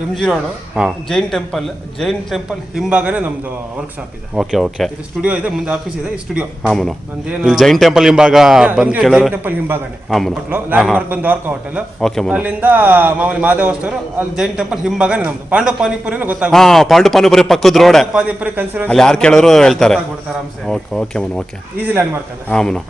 Speaker 3: ಎಂ ಜಿ ರೋಡ್
Speaker 1: ಹಾಂ.
Speaker 3: ಜೈನ್ ಟೆಂಪಲ್ ಜೈನ್ ಟೆಂಪಲ್ ಹಿಂಭಾಗನೇ ನಮ್ದು ವರ್ಕ್ ಶಾಪ್ ಇದೆ.
Speaker 1: ಓಕೆ ಓಕೆ
Speaker 3: ಇದು ಸ್ಟುಡಿಯೋ ಇದೆ ಮುಂದೆ ಆಫೀಸ್ ಇದೆ ಈ ಸ್ಟುಡಿಯೋ
Speaker 1: ಹಾಂ ಮನು.
Speaker 3: ನಂದೇನು
Speaker 1: ಇಲ್ಲಿ ಜೈನ್ ಟೆಂಪಲ್ ಹಿಂಭಾಗ ಬಂದು ಕೇಳಿದ್ರೆ
Speaker 3: ಟೆಂಪಲ್ ಹಿಂಭಾಗನೇ.
Speaker 1: ಹಾಂ ಮನು.
Speaker 3: ಹೋಟ್ಲು ಲ್ಯಾಂಡ್ ಮಾರ್ಕ್ ಬಂದು ದ್ವಾರಕ ಹೋಟೆಲ್
Speaker 1: ಓಕೆ ಮನು.
Speaker 3: ಅಲ್ಲಿಂದ ಮಾಮೂಲಿ ಮಾದೇವಸ್ತವರು ಅಲ್ಲಿ ಜೈನ್ ಟೆಂಪಲ್ ಹಿಂಭಾಗನೇ ನಮ್ದು. ಪಾಂಡು ಪಾನಿಪುರಿನೂ ಗೊತ್ತಾಗುತ್ತೆ.
Speaker 1: ಹಾಂ ಪಾಂಡು ಪಾನಿಪುರಿ ಪಕ್ಕದ ರೋಡ್.
Speaker 3: ಪಾನಿಪುರಿ ಕನ್ಸಿಡರ್
Speaker 1: ಅಲ್ಲಿ ಯಾರು ಕೇಳಿದ್ರು ಹೇಳ್ತಾರೆ. Okay okay Manu okay
Speaker 3: easy landmark ಅದ.
Speaker 1: ಹಾಂ ಮನು.